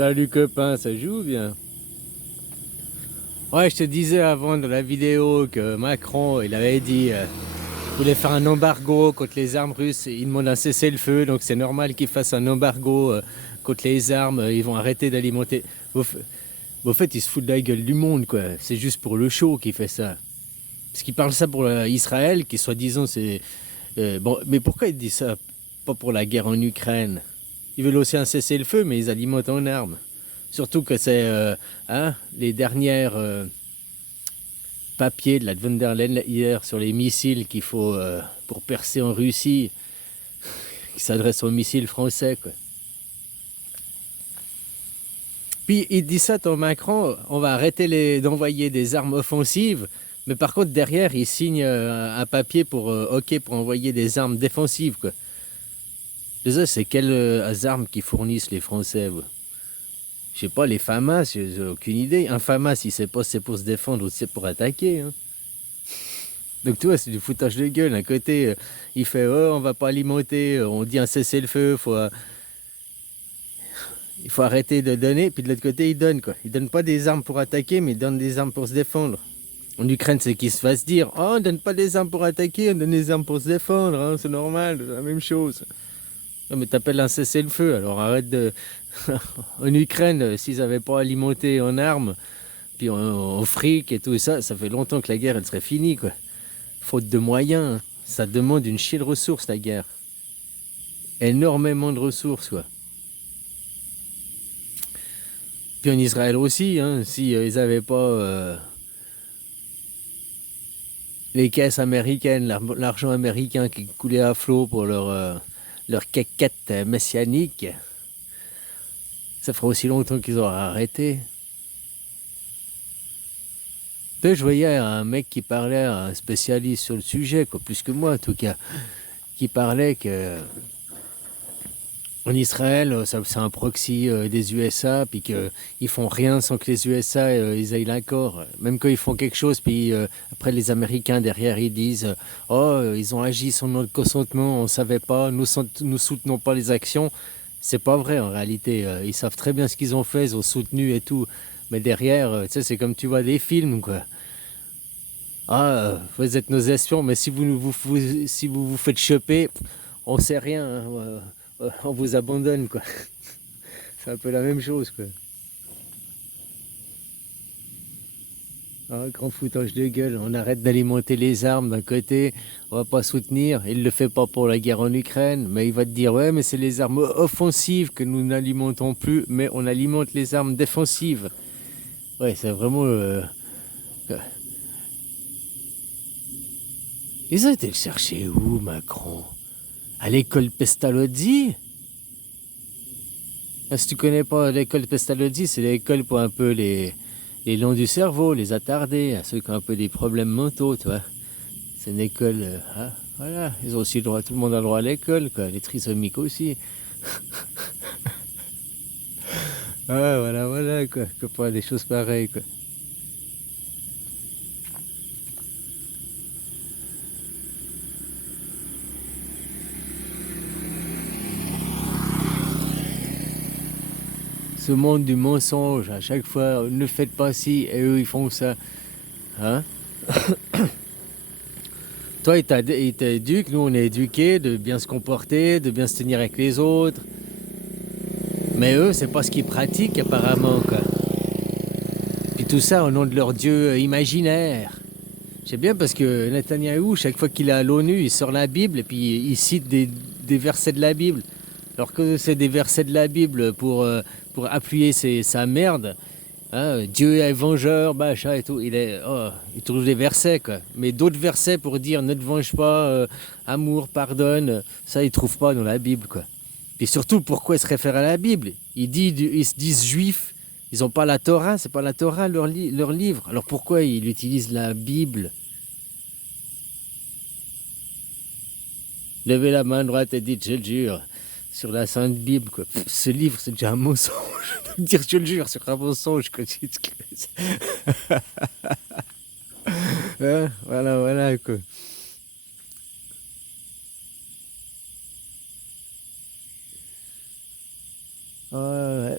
Salut copain, ça joue bien? Ouais, je te disais avant dans la vidéo que Macron, il avait dit voulait faire un embargo contre les armes russes. Il demande un cessez-le-feu, donc c'est normal qu'il fasse un embargo contre les armes. Ils vont arrêter d'alimenter. Au fait, il se fout de la gueule du monde, quoi. C'est juste pour le show qu'il fait ça. Parce qu'il parle ça pour Israël, qui soi-disant c'est... bon, mais pourquoi il dit ça? Pas pour la guerre en Ukraine. Ils veulent aussi un cessez-le-feu, mais ils alimentent en armes. Surtout que c'est les dernières papiers de la von der Leyen hier sur les missiles qu'il faut pour percer en Russie, qui s'adressent aux missiles français, quoi. Puis il dit ça, ton Macron, on va arrêter d'envoyer des armes offensives, mais par contre derrière il signe un papier pour OK pour envoyer des armes défensives, quoi. Déjà, c'est quelles armes qui fournissent les Français, vous? Je sais pas, les FAMAS, j'ai aucune idée. Un FAMAS, il sait pas si c'est pour se défendre ou si c'est pour attaquer, hein. Donc tu vois, c'est du foutage de gueule. D'un côté, il fait oh, on va pas alimenter, on dit un cessez-le-feu, il faut arrêter de donner. Puis de l'autre côté, il donne quoi. Il donne pas des armes pour attaquer, mais il donne des armes pour se défendre. En Ukraine, c'est qu'il se fasse dire oh, on donne pas des armes pour attaquer, on donne des armes pour se défendre, hein, c'est normal, c'est la même chose. Non, mais t'appelles un cessez-le-feu, alors arrête de. En Ukraine, s'ils avaient pas alimenté en armes, puis en fric et tout ça, ça fait longtemps que la guerre, elle serait finie, quoi. Faute de moyens, ça demande une chier de ressources, la guerre. Énormément de ressources, quoi. Puis en Israël aussi, hein, si ils n'avaient pas les caisses américaines, l'argent américain qui coulait à flot pour leur quéquette messianique, ça ferait aussi longtemps qu'ils auraient arrêté. Puis je voyais un mec qui parlait, un spécialiste sur le sujet, quoi, plus que moi en tout cas, qui parlait que en Israël, c'est un proxy des USA, puis qu'ils font rien sans que les USA ils aient l'accord. Même quand ils font quelque chose, puis après les Américains derrière ils disent oh ils ont agi sans notre consentement, on savait pas, nous soutenons pas les actions. C'est pas vrai en réalité. Ils savent très bien ce qu'ils ont fait, ils ont soutenu et tout. Mais derrière, tu sais, c'est comme tu vois des films, quoi. Ah, vous êtes nos espions, mais si vous vous faites choper, on sait rien, hein, on vous abandonne, quoi. C'est un peu la même chose, quoi. Ah, grand foutage de gueule, on arrête d'alimenter les armes d'un côté, on va pas soutenir, il le fait pas pour la guerre en Ukraine, mais il va te dire ouais mais c'est les armes offensives que nous n'alimentons plus, mais on alimente les armes défensives. Ouais, c'est vraiment... Ils ont été le chercher où, Macron? À l'école Pestalozzi? Ah, si tu connais pas l'école Pestalozzi, c'est l'école pour un peu les longs du cerveau, les attardés, à ceux qui ont un peu des problèmes mentaux, tu vois. C'est une école, voilà, ils ont aussi le droit, tout le monde a le droit à l'école, quoi, les trisomiques aussi. Ah, voilà, quoi, que pas des choses pareilles, quoi. Ce monde du mensonge, à chaque fois, ne faites pas ci, et eux, ils font ça. Hein? Toi, il t'éduque, nous, on est éduqués de bien se comporter, de bien se tenir avec les autres. Mais eux, c'est pas ce qu'ils pratiquent, apparemment, quoi. Puis tout ça au nom de leur dieu imaginaire. C'est bien parce que Netanyahou, chaque fois qu'il est à l'ONU, il sort la Bible et puis il cite des versets de la Bible. Alors que c'est des versets de la Bible pour appuyer sa merde. Hein, Dieu est vengeur, machin et tout. Il trouve des versets, quoi. Mais d'autres versets pour dire ne te venge pas, amour, pardonne, ça, il trouve pas dans la Bible, quoi. Et surtout, pourquoi ils se réfèrent à la Bible? Ils se disent juifs, ils n'ont pas la Torah, c'est pas la Torah leur livre. Alors pourquoi ils utilisent la Bible? Levez la main droite et dites je le jure sur la Sainte Bible, quoi. Ce livre, c'est déjà un mensonge. Dire je le jure sur un mensonge, quoi. Hein, voilà, quoi. Ouais.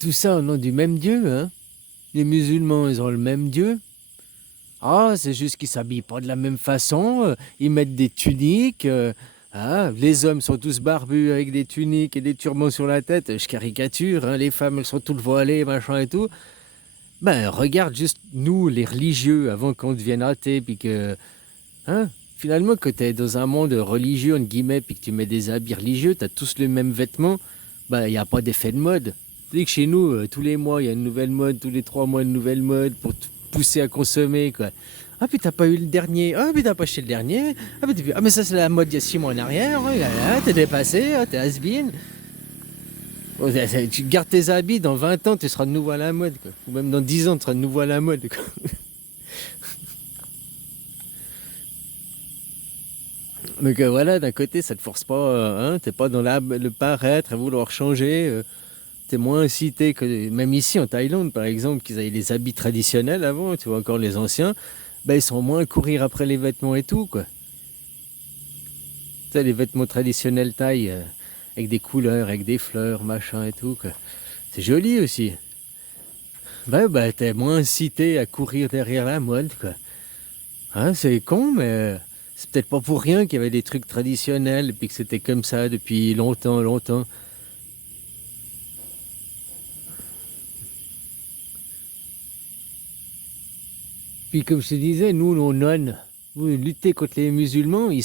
Tout ça au nom du même Dieu, hein. Les musulmans, ils ont le même Dieu. Ah, c'est juste qu'ils s'habillent pas de la même façon. Ils mettent des tuniques. Les hommes sont tous barbus avec des tuniques et des turbans sur la tête. Je caricature, hein. Les femmes, elles sont toutes voilées, machin et tout. Ben, regarde juste nous, les religieux, avant qu'on devienne athées, puis que, hein, finalement, que tu es dans un monde religieux, entre guillemets, puis que tu mets des habits religieux, tu as tous les mêmes vêtements, ben, il n'y a pas d'effet de mode. Tu sais que chez nous, tous les mois, il y a une nouvelle mode, tous les 3 mois, une nouvelle mode pour te pousser à consommer, quoi. Ah, puis t'as pas eu le dernier. Ah, puis t'as pas acheté le dernier. Mais ça, c'est la mode il y a 6 mois en arrière. Oh là là, t'es dépassé, t'es has-been. Oh, tu gardes tes habits, dans 20 ans, tu seras de nouveau à la mode, quoi. Ou même dans 10 ans, tu seras de nouveau à la mode, quoi. Donc voilà, d'un côté, ça te force pas, hein, t'es pas dans le paraître, à vouloir changer. T'es moins incité que, même ici en Thaïlande, par exemple, qu'ils avaient les habits traditionnels avant, tu vois encore les anciens, ben ils sont moins à courir après les vêtements et tout, quoi. Tu sais, les vêtements traditionnels thaï, avec des couleurs, avec des fleurs, machin et tout, quoi. C'est joli aussi. Bah, t'es moins incité à courir derrière la mode, quoi. Hein, c'est con, mais c'est peut-être pas pour rien qu'il y avait des trucs traditionnels, et puis que c'était comme ça depuis longtemps, longtemps. Puis comme je te disais, nous, nos nonnes, vous luttez contre les musulmans, ils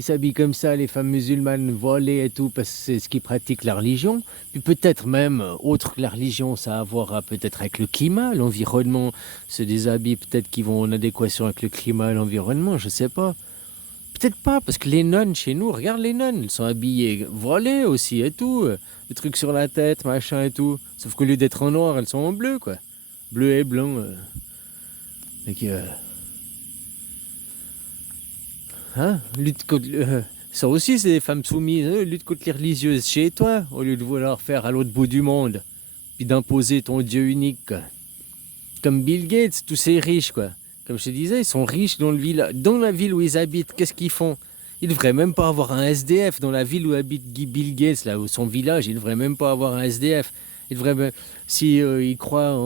s'habillent comme ça, les femmes musulmanes voilées et tout, parce que c'est ce qui pratiquent la religion. Puis peut-être même, autre que la religion, ça a à voir peut-être avec le climat, l'environnement. C'est des habits peut-être qui vont en adéquation avec le climat et l'environnement, je sais pas. Peut-être pas, parce que les nonnes chez nous, regarde les nonnes, elles sont habillées voilées aussi et tout. Le truc sur la tête, machin et tout. Sauf qu'au lieu d'être en noir, elles sont en bleu, quoi. Bleu et blanc. Donc, lutte contre, ça aussi, c'est des femmes soumises. Lutte contre les religieuses chez toi, au lieu de vouloir faire à l'autre bout du monde. Puis d'imposer ton Dieu unique, quoi. Comme Bill Gates, tous ces riches, quoi. Comme je te disais, ils sont riches dans la ville où ils habitent. Qu'est-ce qu'ils font? Ils devraient même pas avoir un SDF dans la ville où habite Bill Gates, là, où son village. Ils devraient même pas avoir un SDF. Ils devraient, si ils croient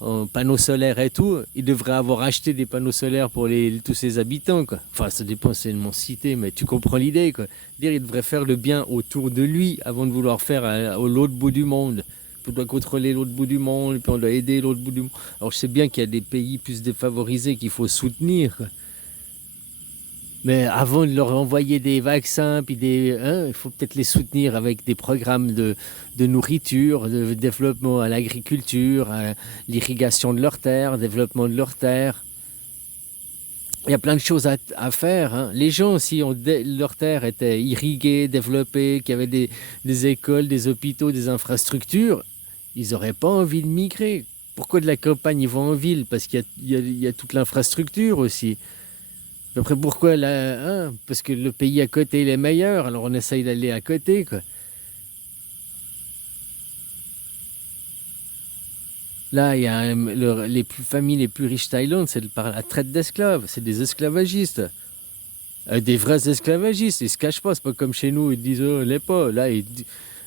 en panneaux solaires et tout, ils devraient avoir acheté des panneaux solaires pour tous ses habitants, quoi. Enfin, ça dépend, c'est mon cité, mais tu comprends l'idée, quoi. Dire, il devrait faire le bien autour de lui avant de vouloir faire à l'autre bout du monde. On doit contrôler l'autre bout du monde, puis on doit aider l'autre bout du monde. Alors je sais bien qu'il y a des pays plus défavorisés qu'il faut soutenir, quoi. Mais avant de leur envoyer des vaccins, puis il faut peut-être les soutenir avec des programmes de nourriture, de développement à l'agriculture, à l'irrigation de leurs terres, développement de leurs terres. Il y a plein de choses à faire, hein. Les gens, si leurs terres étaient irriguées, développées, qu'il y avait des écoles, des hôpitaux, des infrastructures, ils n'auraient pas envie de migrer. Pourquoi de la campagne ils vont en ville? Parce qu'il y a toute l'infrastructure aussi. Après, pourquoi là, hein? Parce que le pays à côté il est meilleur, alors on essaye d'aller à côté, quoi. Là, il y a familles les plus riches Thaïlande, c'est par la traite d'esclaves, c'est des esclavagistes. Des vrais esclavagistes, ils se cachent pas, c'est pas comme chez nous, ils disent oh, elle est pas.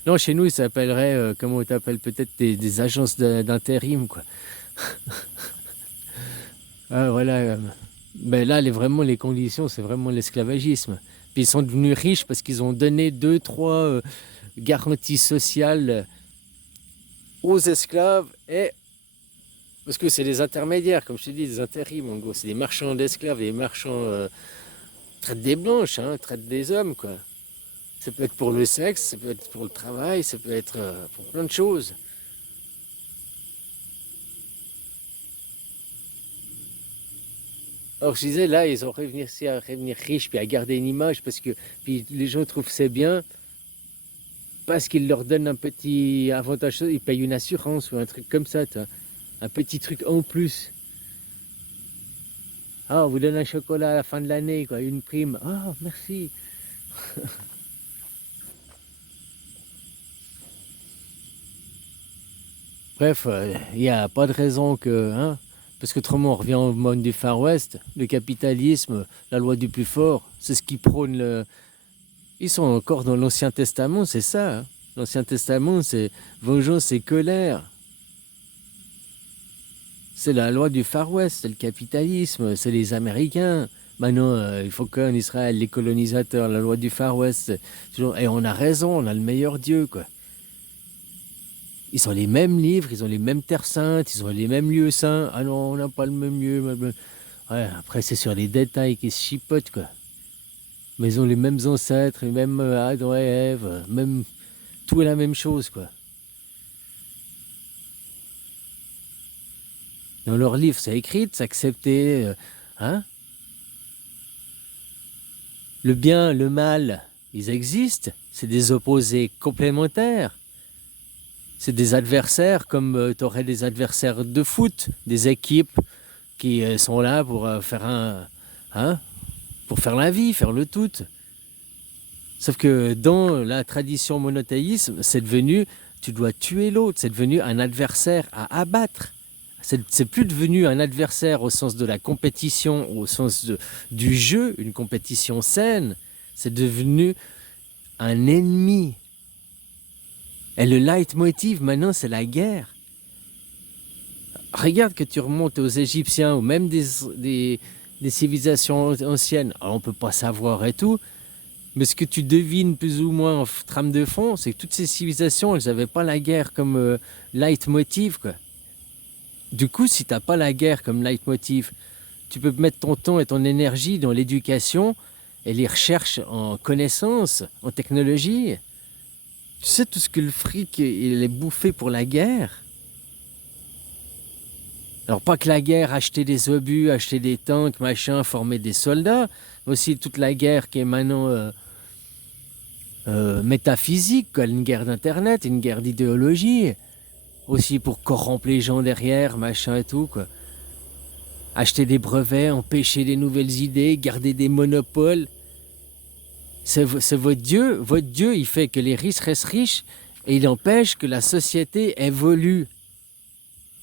Non, chez nous, ils s'appelleraient, comment on t'appelle, peut-être des agences d'intérim, quoi. Ah, voilà. Ben là, vraiment, les conditions, c'est vraiment l'esclavagisme. Puis ils sont devenus riches parce qu'ils ont donné 2, 3 garanties sociales aux esclaves et parce que c'est des intermédiaires, comme je te dis, des intérims, en gros. C'est des marchands d'esclaves, des marchands traitent des blanches, hein, traitent des hommes, quoi. Ça peut être pour le sexe, ça peut être pour le travail, ça peut être pour plein de choses. Alors je disais, là, ils ont réussi à revenir riches, puis à garder une image, parce que puis les gens trouvent c'est bien, parce qu'ils leur donnent un petit avantage, ils payent une assurance ou un truc comme ça, un petit truc en plus. Ah, on vous donne un chocolat à la fin de l'année, quoi, une prime. Ah, merci. Bref, il n'y a pas de raison que, hein, parce qu'autrement on revient au monde du Far West, le capitalisme, la loi du plus fort, c'est ce qui prône le. Ils sont encore dans l'Ancien Testament, c'est ça, hein. L'Ancien Testament, c'est vengeance et colère. C'est la loi du Far West, c'est le capitalisme, c'est les Américains. Maintenant, il faut qu'en Israël, les colonisateurs, la loi du Far West, toujours... et on a raison, on a le meilleur Dieu, quoi. Ils ont les mêmes livres, ils ont les mêmes terres saintes, ils ont les mêmes lieux saints. Ah non, on n'a pas le même lieu. Ouais, après, c'est sur les détails qui se chipotent, quoi. Mais ils ont les mêmes ancêtres, les mêmes Adam et Ève, même... tout est la même chose, quoi. Dans leur livre, c'est écrit de s'accepter, hein. Le bien, le mal, ils existent. C'est des opposés complémentaires. C'est des adversaires comme tu aurais des adversaires de foot, des équipes qui sont là pour faire hein, pour faire la vie, faire le tout. Sauf que dans la tradition monothéisme, c'est devenu, tu dois tuer l'autre, c'est devenu un adversaire à abattre. C'est plus devenu un adversaire au sens de la compétition, au sens du jeu, une compétition saine. C'est devenu un ennemi. Et le leitmotiv maintenant, c'est la guerre. Regarde que tu remontes aux Égyptiens ou même des civilisations anciennes. Alors, on ne peut pas savoir et tout, mais ce que tu devines plus ou moins en trame de fond, c'est que toutes ces civilisations, elles n'avaient pas la guerre comme leitmotiv, quoi. Du coup, si tu n'as pas la guerre comme leitmotiv, tu peux mettre ton temps et ton énergie dans l'éducation et les recherches en connaissances, en technologie. Tu sais tout ce que le fric il est bouffé pour la guerre. Alors pas que la guerre, acheter des obus, acheter des tanks, machin, former des soldats, mais aussi toute la guerre qui est maintenant métaphysique, quoi, une guerre d'internet, une guerre d'idéologie, aussi pour corrompre les gens derrière, machin et tout, quoi. Acheter des brevets, empêcher des nouvelles idées, garder des monopoles. C'est votre Dieu, il fait que les riches restent riches et il empêche que la société évolue.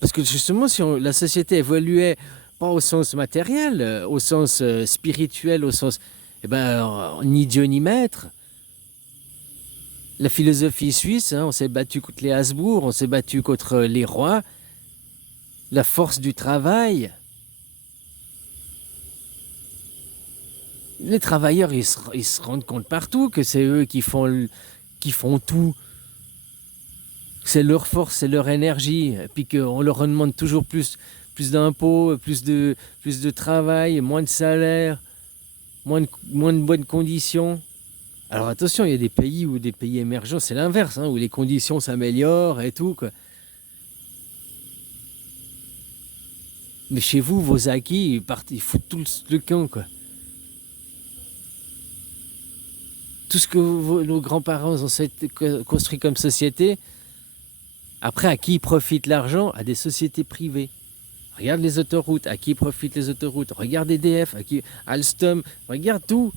Parce que justement, si la société évoluait pas au sens matériel, au sens spirituel, au sens, eh ben, ni Dieu ni maître. La philosophie suisse, hein, on s'est battu contre les Habsbourg, on s'est battu contre les rois. La force du travail. Les travailleurs, ils se rendent compte partout que c'est eux qui font tout. C'est leur force, c'est leur énergie. Et puis qu'on leur demande toujours plus d'impôts, plus de travail, moins de salaire, moins de bonnes conditions. Alors attention, il y a des pays émergents, c'est l'inverse, hein, où les conditions s'améliorent et tout, quoi. Mais chez vous, vos acquis, ils foutent tout le camp, quoi. Tout ce que nos grands-parents ont construit comme société, après, à qui profite l'argent? À des sociétés privées. Regarde les autoroutes, à qui profitent les autoroutes? Regarde EDF, Alstom, regarde tout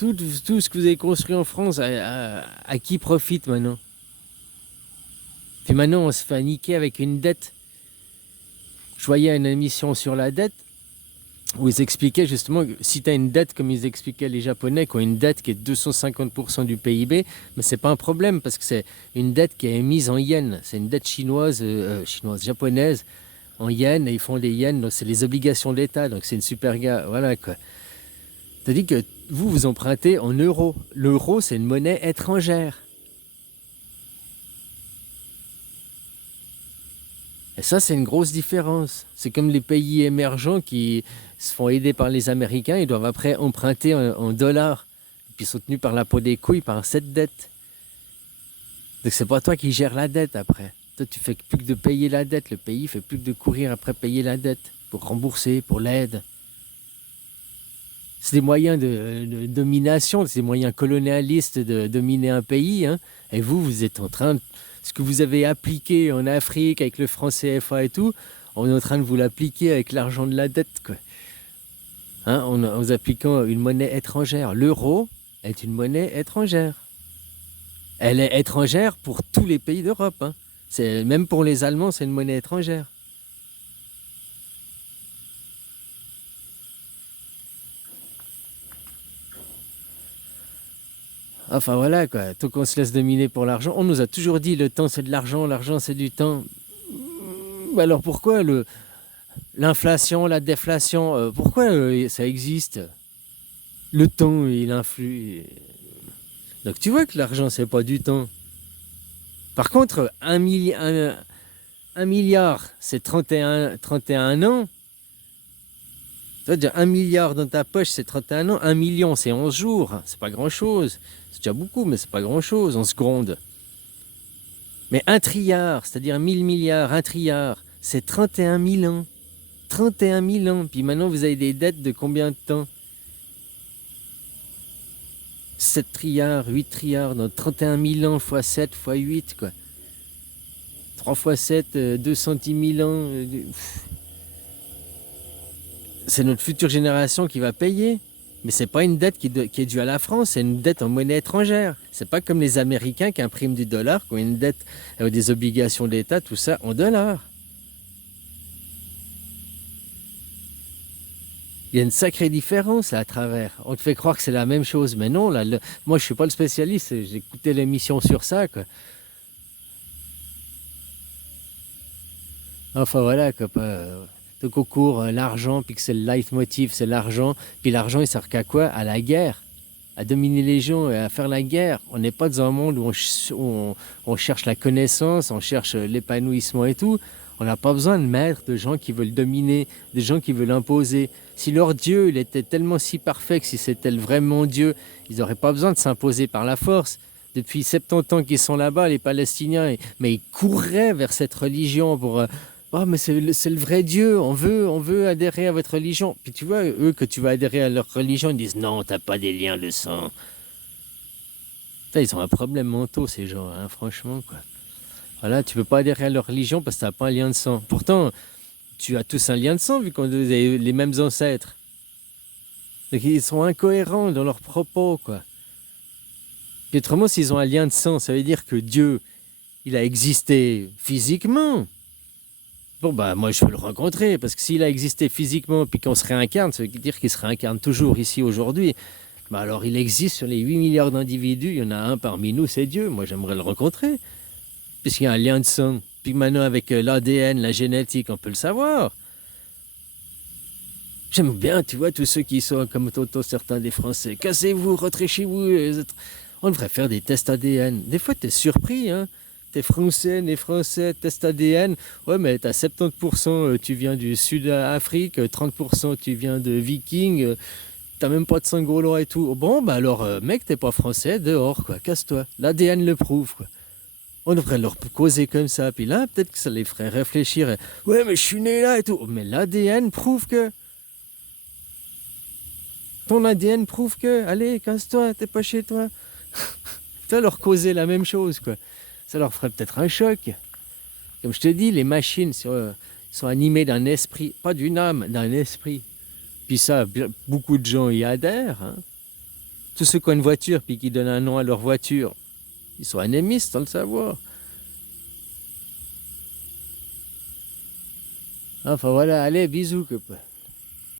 ce que vous avez construit en France, à qui profite maintenant? Puis maintenant, on se fait niquer avec une dette. Je voyais une émission sur la dette où ils expliquaient justement que si tu as une dette, comme ils expliquaient les Japonais, qui ont une dette qui est 250% du PIB, mais c'est pas un problème parce que c'est une dette qui est émise en yens. C'est une dette japonaise en yens, et ils font les yens, donc c'est les obligations de l'État, donc c'est une super gars, voilà quoi. C'est-à-dire que vous empruntez en euros. L'euro, c'est une monnaie étrangère. Et ça, c'est une grosse différence. C'est comme les pays émergents qui se font aider par les Américains, ils doivent après emprunter en dollars, et puis ils sont tenus par la peau des couilles par cette dette. Donc c'est pas toi qui gères la dette après. Toi, tu fais plus que de payer la dette. Le pays fait plus que de courir après payer la dette pour rembourser, pour l'aide. C'est des moyens de domination, c'est des moyens colonialistes de dominer un pays, hein. Et vous êtes en train de... Ce que vous avez appliqué en Afrique avec le franc CFA et tout, on est en train de vous l'appliquer avec l'argent de la dette, quoi. Hein, en vous appliquant une monnaie étrangère. L'euro est une monnaie étrangère. Elle est étrangère pour tous les pays d'Europe, hein. Même pour les Allemands, c'est une monnaie étrangère. Enfin voilà quoi, tant qu'on se laisse dominer pour l'argent, on nous a toujours dit le temps c'est de l'argent c'est du temps. Alors pourquoi l'inflation, la déflation, pourquoi ça existe? Le temps il influe. Donc tu vois que l'argent c'est pas du temps. Par contre, un milliard c'est 31 ans. C'est-à-dire 1 milliard dans ta poche, c'est 31 ans. 1 million, c'est 11 jours. C'est pas grand-chose. C'est déjà beaucoup, mais c'est pas grand-chose en secondes. Mais 1 trilliard, c'est-à-dire 1000 milliards, 1 trilliard, c'est 31 000 ans. 31 000 ans. Puis maintenant, vous avez des dettes de combien de temps? 7 trilliards, 8 trilliards, donc 31 000 ans fois 7 fois 8, quoi. 3 fois 7, 210 000 ans. C'est notre future génération qui va payer. Mais c'est pas une dette qui est due à la France, c'est une dette en monnaie étrangère. C'est pas comme les Américains qui impriment du dollar, qui ont une dette, des obligations d'État, tout ça en dollars. Il y a une sacrée différence là à travers. On te fait croire que c'est la même chose, mais non. Là, moi, je suis pas le spécialiste. J'ai écouté l'émission sur ça, quoi. Enfin voilà, quoi. Donc au cours, l'argent, puis que c'est le leitmotiv, c'est l'argent. Puis l'argent, il sert qu'à quoi? À la guerre, à dominer les gens et à faire la guerre. On n'est pas dans un monde où on cherche la connaissance, on cherche l'épanouissement et tout. On n'a pas besoin de maîtres, de gens qui veulent dominer, de gens qui veulent imposer. Si leur Dieu il était tellement si parfait que si c'était vraiment Dieu, ils n'auraient pas besoin de s'imposer par la force. Depuis 70 ans qu'ils sont là-bas, les Palestiniens, mais ils courraient vers cette religion pour... oh, mais c'est le vrai Dieu, on veut adhérer à votre religion. Puis tu vois, eux, que tu vas adhérer à leur religion, ils disent non, t'as pas des liens de sang. Putain, ils ont un problème mentaux, ces gens, hein, franchement, quoi. Voilà, tu peux pas adhérer à leur religion parce que t'as pas un lien de sang. Pourtant, tu as tous un lien de sang vu qu'on a les mêmes ancêtres. Donc ils sont incohérents dans leurs propos, quoi. Puis autrement, s'ils ont un lien de sang, ça veut dire que Dieu, il a existé physiquement. Bon, bah, moi, je veux le rencontrer, parce que s'il a existé physiquement, puis qu'on se réincarne, ça veut dire qu'il se réincarne toujours ici, aujourd'hui. Bah, alors, il existe sur les 8 milliards d'individus, il y en a un parmi nous, c'est Dieu. Moi, j'aimerais le rencontrer, puisqu'il y a un lien de sang. Puis maintenant, avec l'ADN, la génétique, on peut le savoir. J'aime bien, tu vois, tous ceux qui sont comme Toto, certains des Français. Cassez-vous, rentrez chez vous. On devrait faire des tests ADN. Des fois, t'es surpris, hein. T'es français, né français, test ADN. Ouais, mais t'as 70%, tu viens du Sud-Afrique, 30% tu viens de Vikings, t'as même pas de sang gaulois et tout. Bon, bah alors, mec, t'es pas français, dehors, quoi, casse-toi. L'ADN le prouve, quoi. On devrait leur causer comme ça. Puis là, peut-être que ça les ferait réfléchir. Ouais, mais je suis né là et tout. Mais l'ADN prouve que... Ton ADN prouve que... Allez, casse-toi, t'es pas chez toi. Tu vas leur causer la même chose, quoi. Ça leur ferait peut-être un choc. Comme je te dis, les machines sont animées d'un esprit, pas d'une âme, d'un esprit. Puis ça, beaucoup de gens y adhèrent, hein. Tous ceux qui ont une voiture puis qui donnent un nom à leur voiture, ils sont animistes sans le savoir. Enfin voilà, allez, bisous, copain.